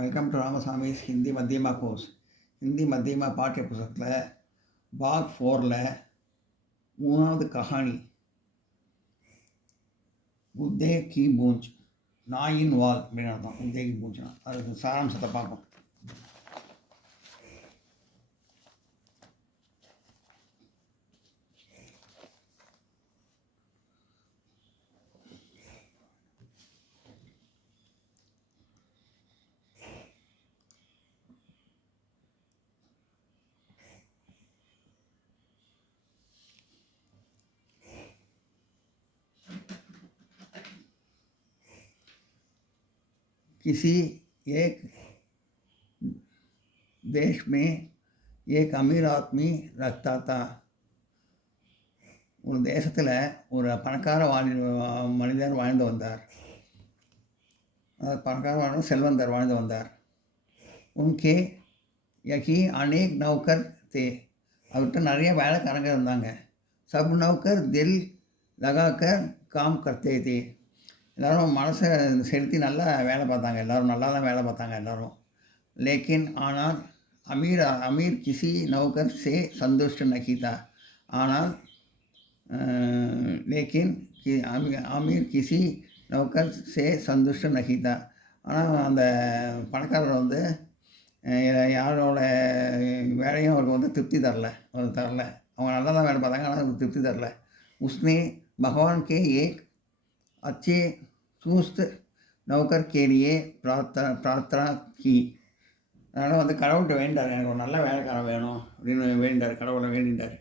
Welcome to Ramasamy's Hindi Madhyama course. Hindi Madhyama பாட்டிய புஸ்தகத்தில் பாக் 4ல் 3வது கஹானி குத்தே கி பூஞ்ச், நாயின் வால் அப்படின்னு அர்த்தம். குத்தே கி பூஞ்ச்னா அதுக்கு சாராம்சத்தை பார்ப்போம். किसी एक देश में एक अमीर आदमी रहता था. ஒரு தேசத்தில் ஒரு பணக்கார மனிதர் வாழ்ந்து வந்தார். பணக்கார செல்வந்தர் வாழ்ந்து வந்தார். உன்கே யகி அநேக் நௌக்கர் தே, அவர்கிட்ட நிறைய வேலைக்காரங்க இருந்தாங்க. சப் நௌக்கர் தில் லகாக்கர் காம் கர்த்தே தே, எல்லோரும் மனசை செலுத்தி நல்லா வேலை பார்த்தாங்க. எல்லோரும் நல்லா தான் வேலை பார்த்தாங்க எல்லோரும். லேக்கின் ஆனால் அமீர் கிசி நௌக்கர் சே சந்துஷ்ட நஹி தா. ஆனால் லேக்கின் அமீர் கிசி நௌக்கர் சே சந்துஷ்ட நஹி தா. ஆனால் அந்த பணக்காரர் யாரோட வேலையும் அவருக்கு திருப்தி தரல. அவங்க நல்லா தான் வேலை பார்த்தாங்க, ஆனால் அவருக்கு திருப்தி தரல. உஸ்னே பகவான் கே ஏக் अच्छे चुस्त नौकर के लिए प्रार्थना की. அதனால் கடவுள்கிட்ட வேண்டார், எனக்கு ஒரு நல்ல வேலைக்காரன் வேணும் அப்படின்னு வேண்டார், கடவுளை வேண்டிட்டார்.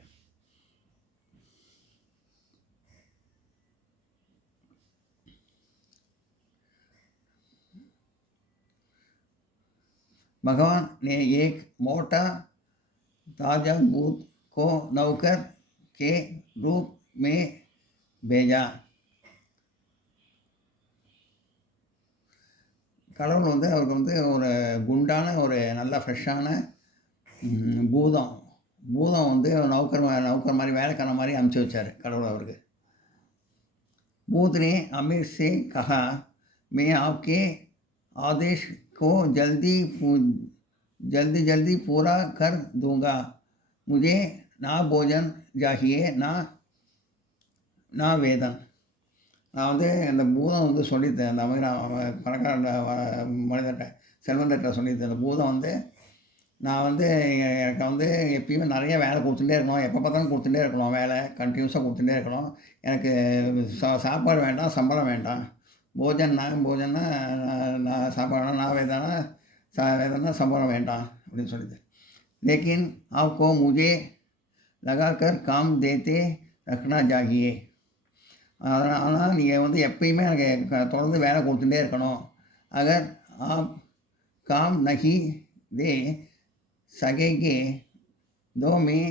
भगवान ने एक मोटा ताजा दूध को नौकर के रूप में भेजा. கடவுள் அவருக்கு ஒரு குண்டான ஒரு நல்ல ஃப்ரெஷ்ஷான பூதம் நௌக்கர் மாதிரி வேலைக்கான மாதிரி அனுப்பிச்சி வச்சார் கடவுள் அவருக்கு. பூத் ने अमीर से कहा, मैं आपके आदेश को जल्दी पूरा कर दूंगा. मुझे ना भोजन चाहिए ना वेदन. நான் அந்த பூதம் சொல்லித்தேன். அந்த மாதிரி பணக்கார மனிதர்கிட்ட செல்வந்தர்கிட்ட சொல்லித்தேன். அந்த பூதம் நான் எனக்கு எப்பயுமே நிறைய வேலை கொடுத்துட்டே இருக்கணும், எப்போ பார்த்தாலும் கொடுத்துட்டே இருக்கணும், வேலை கண்டினியூஸாக கொடுத்துட்டே இருக்கணும். எனக்கு சாப்பாடு வேண்டாம், சம்பளம் வேண்டாம். போஜன்னா நான் சாப்பாடு வேணாம், நான் வேதனா சம்பளம் வேண்டாம் அப்படின்னு சொல்லித்தேன். लेकिन आपको मुझे लगाकर काम देते रखना चाहिए. ஆனால் நீங்கள் எப்பயுமே எனக்கு தொடர்ந்து வேலை கொடுத்துட்டே இருக்கணும். अगर आप काम नहीं दे सकेंगे तो मैं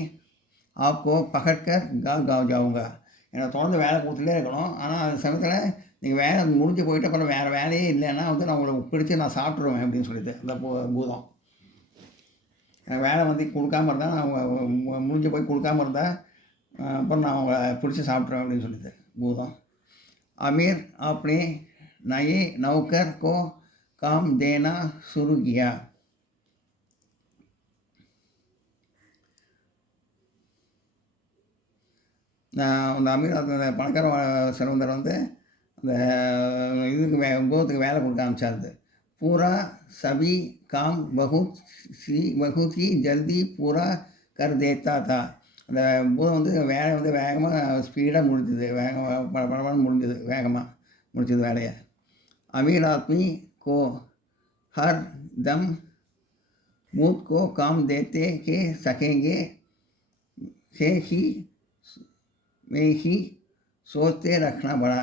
आपको पकड़कर गाँव जाऊँगा. எனக்கு தொடர்ந்து வேலை கொடுத்துட்டே இருக்கணும். ஆனால் அந்த சமயத்தில் நீங்கள் வேலை முடிஞ்சு போயிட்டு அப்புறம் வேறு வேலையே இல்லைன்னா நான் உங்களுக்கு பிடிச்சி நான் சாப்பிட்ருவேன் அப்படின்னு சொல்லிட்டு அந்த பூதம். எனக்கு வேலை கொடுக்காமல் இருந்தால், நான் முடிஞ்சு போய் கொடுக்காமல் இருந்தால் அப்புறம் நான் அவங்கள பிடிச்சி சாப்பிட்ருவேன் அப்படின்னு சொல்லிட்டு பூதம். अमीर अपने नए नौकर को काम देना शुरू किया. அந்த அமீர் பணக்கார செல்வந்தர் அந்த இதுக்கு பூதத்துக்கு வேலை கொடுக்க ஆரம்பிச்சாரு. பூரா சபி காம் बहुत ही जल्दी पूरा कर देता था. அந்த பூதம் வேலை வேகமாக ஸ்பீடாக முடிஞ்சுது, படபடன்னு வேகமாக முடிஞ்சது வேலையை. अमीर आदमी को हर दम मूड को काम देते के सकेंगे में ही सोचते रखना पड़ा.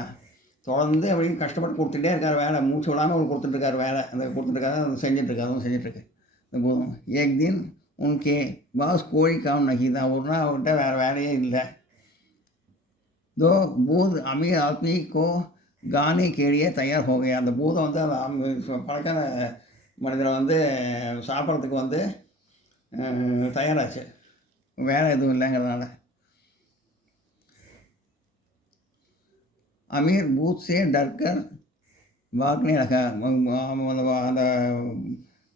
தொடர்ந்து அப்படி கஷ்டப்பட்டு கொடுத்துட்டே இருக்கார் வேலை, மூச்சு விடாமல் அவர் கொடுத்துட்ருக்கார் வேலை. கொடுத்துட்ருக்காரு, செஞ்சிட்ருக்காரு இந்த பூதம். ஏக் தின் उनके पास कोई काम नहीं था. ஒரு நாள் அவர்கிட்ட வேறு வேலையே இல்லை. दो बूद अमीर आदमी को गाने के लिए तैयार हो गया. அந்த பூதம் அந்த பணக்கார மனிதரை சாப்பிட்றதுக்கு தயாராச்சு, வேலை எதுவும் இல்லைங்கிறதுனால. अमीर भूत से डरकर भागने लगा. அந்த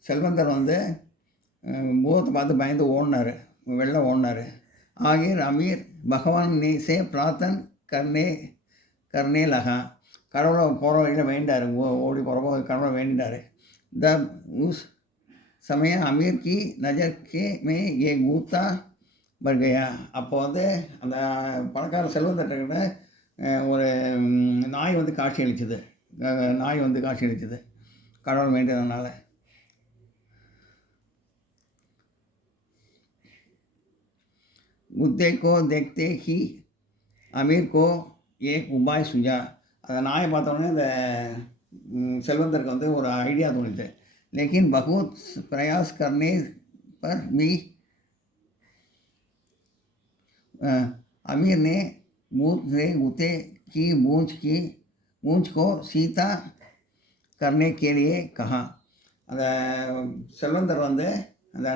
செல்வந்தர் வந்து பூதத்தை பார்த்து பயந்து ஓடினார், வெளில ஓடினார். ஆகிர் அமீர் பகவான் நீ சே பிரார்த்தன் கர்னே கர்னே லகா, கடவுளை போகிற வழியில் வேண்டார், ஓடி போகிறப்போ கடவுளை வேண்டினார். த உஸ் சமய அமீர் கி நஜர் கே மே ஏ கூத்தா பர்கயா, அப்போ வந்து அந்த பணக்கார செல்வந்தர்கிட்ட ஒரு நாய் வந்து காட்சி அளிச்சது, நாய் வந்து காட்சி அளிச்சது கடவுள் வேண்டியதுனால. कुत्ते को देखते ही अमीर को एक उपाय सूझा, அந்த நாயை பார்த்தோன்னே அந்த செல்வந்தருக்கு வந்து ஒரு ஐடியா தோணுது. लेकिन बहुत प्रयास करने पर भी अमीर ने भूत से कुत्ते की पूंछ को सीधा करने के लिए कहा, அந்த செல்வந்தர் வந்து அந்த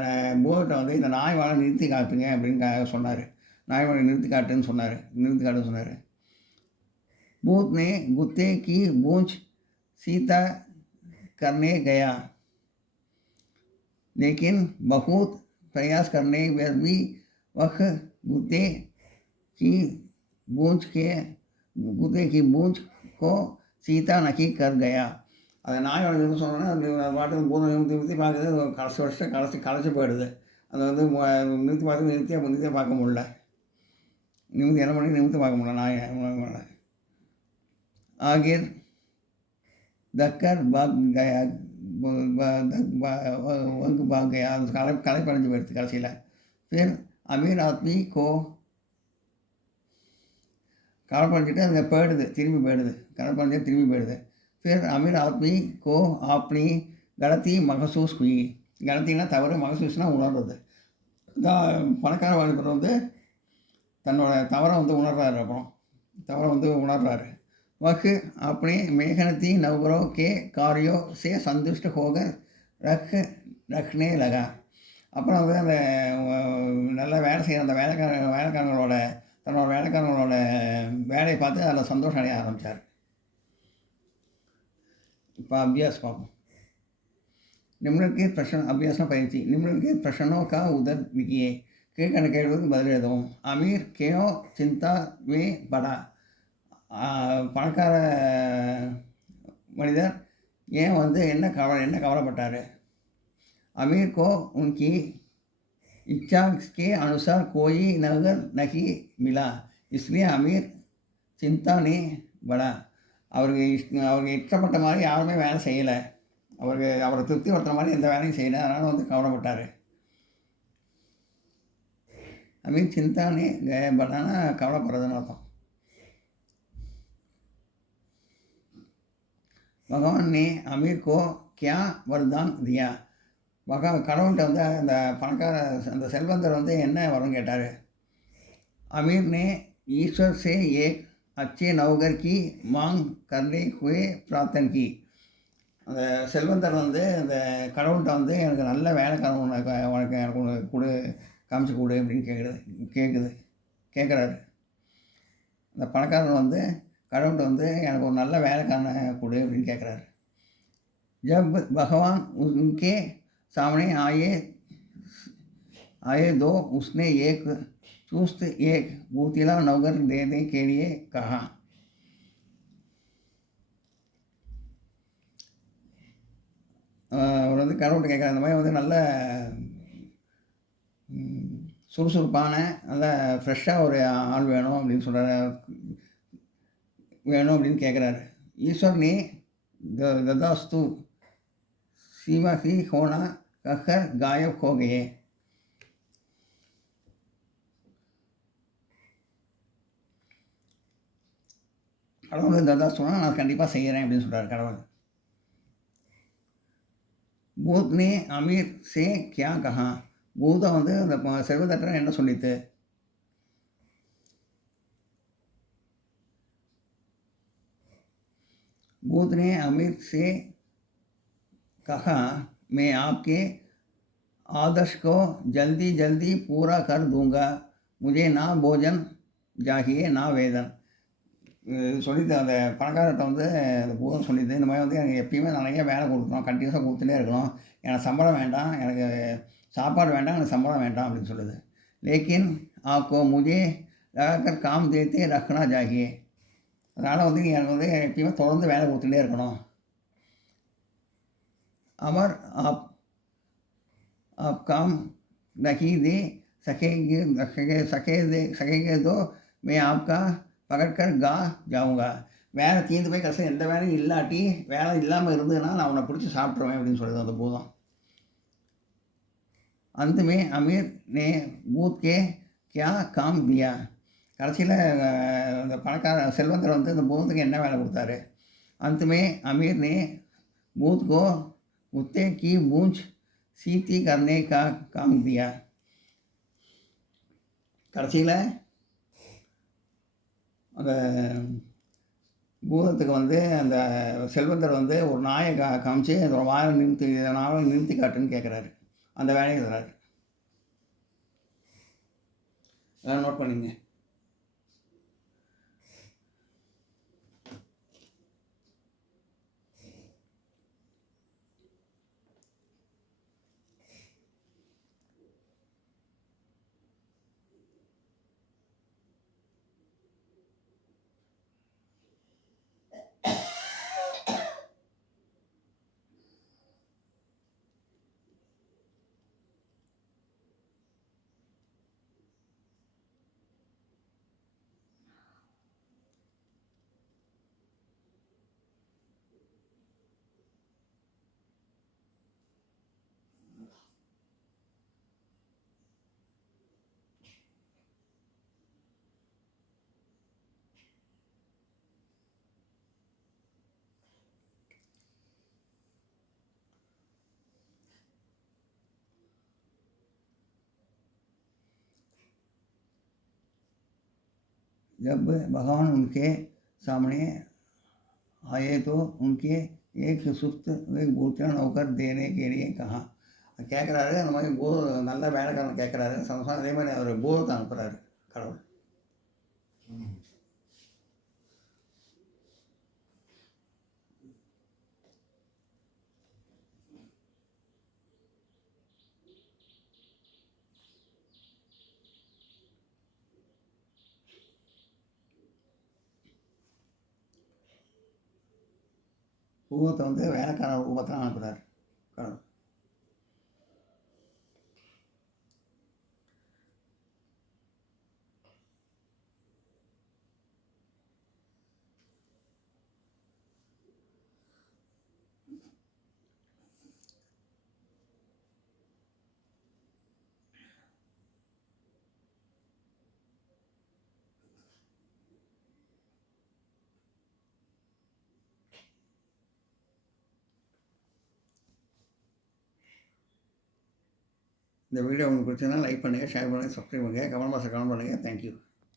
பூதத்தை வந்து இந்த நாய் வாழை நிறுத்தி காட்டுங்க அப்படின்னு சொன்னார். நாய் வாழை நிறுத்தி காட்டுன்னு சொன்னார். பூத் ने कुत्ते की पूंछ सीधा करने गया, लेकिन बहुत प्रयास करने पर भी वह कुत्ते की पूंछ को सीधा नहीं कर गया. அதை நாயோட நிறுத்த சொன்னோன்னே அது பாட்டுக்கு பூதம் நிறுத்தி பார்க்குது, களைச்சி போயிடுது. அதை வந்து நிறுத்தியே பார்க்க முடியல, என்ன பண்ணி நிமித்தி பார்க்க முடியல நாயை. ஆகிர் தக்கர் பாக் கயா அது களைப்படைஞ்சு போயிடுது கடைசியில். फिर अमीर आदमी को களைப்படைஞ்சிட்டு அதுங்க திரும்பி போயிடுது. फिर अमीर आदमी को अपनी गलती महसूस हुई, गलतीना தவறு, மகசூஸ்னா உணர்றது. பணக்கார வாலிபர் வந்து தன்னோட தவறை வந்து உணர்றாரு. वह अपने मेहनती नौकरों के कार्यों से संतुष्ट होकर रखने लगा. அப்புறம் வந்து அந்த நல்ல வேலை செய்கிற அந்த தன்னோட வேலைக்காரங்களோட வேலையை பார்த்து அதில் சந்தோஷம் அடைய ஆரம்பித்தார். இப்போ अभ्यास பார்ப்போம். निम्नलिखित प्रश्न अभ्यास में पढ़ी थी. निम्नलिखित प्रश्नों का उत्तर लिखिए. கீழ்கண்ட கேள்விக்கு பதில் எழுதவும். அமீர் क्यों चिंता में पड़ा, பணக்கார மனிதர் ஏன் வந்து என்ன கவலைப்பட்டார். अमीर को उनकी इच्छा के अनुसार कोई नौकर नहीं मिला, इसलिए अमीर चिंता नहीं पड़ा. அவருக்கு இஷ்டப்பட்ட மாதிரி யாருமே வேலை செய்யலை, அவரை திருப்திப்படுத்துகிற மாதிரி எந்த வேலையும் செய்யலை, அதனால் வந்து கவலைப்பட்டார். अमीर चिंता ने படானா கவலைப்படுறதுன்னு அர்த்தம். भगवान ने अमीर को क्या वरदान दिया, கடவுள்கிட்ட வந்து அந்த பணக்கார அந்த செல்வந்தர் வந்து என்ன வரம் கேட்டார். अमीर ने ईश्वर से एक अच्छे नौकर की मांग करने हुए प्रार्थना की. அந்த செல்வந்தர் வந்து அந்த கடவுள்கிட்ட வந்து எனக்கு நல்ல வேலைக்காரன் உனக்கு எனக்கு கொடு, காமிச்சு கொடு அப்படின்னு கேட்குறாரு. அந்த பணக்காரன் வந்து கடவுள்கிட்ட வந்து எனக்கு ஒரு நல்ல வேலைக்காரனை கொடு அப்படின்னு கேட்குறாரு. जब भगवान उनके सामने आए तो उसने एक चुस्त एक भूतिला नौकर देने के लिए कहा. அவர் வந்து கடவுள்கிட்ட கேட்குற அந்த மாதிரி வந்து நல்ல சுறுசுறுப்பான நல்ல ஃப்ரெஷ்ஷாக ஒரு ஆள் வேணும் அப்படின்னு கேட்குறாரு. ईश्वर ने ददास्तु सीमा ही होना कहकर गायब हो गए. கடவுள் ததா சொன்னால் நான் கண்டிப்பாக செய்கிறேன் அப்படின்னு சொல்கிறார் கடவுள். பூத் ने अमीर से क्या कहा, பூதம் வந்து அந்த செல்வந்தர் என்ன சொல்லித்து. भूत ने अमीर से कहा, मैं आपके आदर्श को जल्दी जल्दी पूरा कर दूंगा, मुझे ना भोजन चाहिए ना वेदन. சொல்லிட்டு அந்த பணக்காரர்கிட்ட வந்து அந்த பூதம் சொல்லிது, இந்த மாதிரி வந்து எனக்கு எப்பயுமே நிறைய வேலை கொடுக்கணும், கன்டினியூஸாக கொடுத்துட்டே இருக்கணும். எனக்கு சம்பளம் வேண்டாம், எனக்கு சாப்பாடு வேண்டாம், எனக்கு சம்பளம் வேண்டாம் அப்படின்னு சொல்லுது. லேக்கின் ஆப்கோ முझे लगाकर काम देते रखना चाहिए. அதனால் வந்து நீ எனக்கு வந்து எப்பயுமே தொடர்ந்து வேலை கொடுத்துட்டே இருக்கணும். अमर आप आप काम नहीं दे सकेंगे तो मैं आपका पकड़ कर गाँव जाऊँगा. வேலை தீர்ந்து போய் கடைசியில எந்த வேலையும் இல்லாட்டி, வேலை இல்லாமல் இருந்ததுன்னா நான் உன்னை பிடிச்சி சாப்பிட்ருவேன் அப்படின்னு சொல்லுது அந்த பூதம். अंत में अमीर ने भूत के क्या काम दिया. கடைசியில் அந்த பணக்கார செல்வந்தர் வந்து அந்த பூதத்துக்கு என்ன வேலை கொடுத்தாரு. अंत में अमीर ने भूत को कुत्ते की पूंछ सीधी करने का काम दिया. கடைசியில் அந்த பூதத்துக்கு வந்து அந்த செல்வந்தர் வந்து ஒரு நாயை காமிச்சு அதோட வாயை நிறுத்தி நாயை நிறுத்தி காட்டுன்னு கேட்குறாரு. அந்த வேலையை தராரு. எல்லாம் நோட் பண்ணிங்க. जब भगवान उनके सामने आए तो उनके एक सुस्त एक भूषण होकर देने के लिए कहा. கேட்குறாரு அந்த மாதிரி நல்ல வேலைக்காரன் கேட்குறாரு சந்தோஷம். அதே மாதிரி அவர் பூதத்தை அனுப்புகிறாரு கடவுள். பூதத்தை வந்து வேலைக்காரன் ரூபத்தில் அனுப்புகிறார் கடவுள். இந்த வீடியோ உங்களுக்கு பிடிச்சதுன்னா லைக் பண்ணுங்கள், ஷேர் பண்ணுங்கள், சப்ஸ்கிரைப் பண்ணுங்கள், கமெண்ட் பாக்ஸில் கமெண்ட் பண்ணுங்கள். தேங்க்யூ.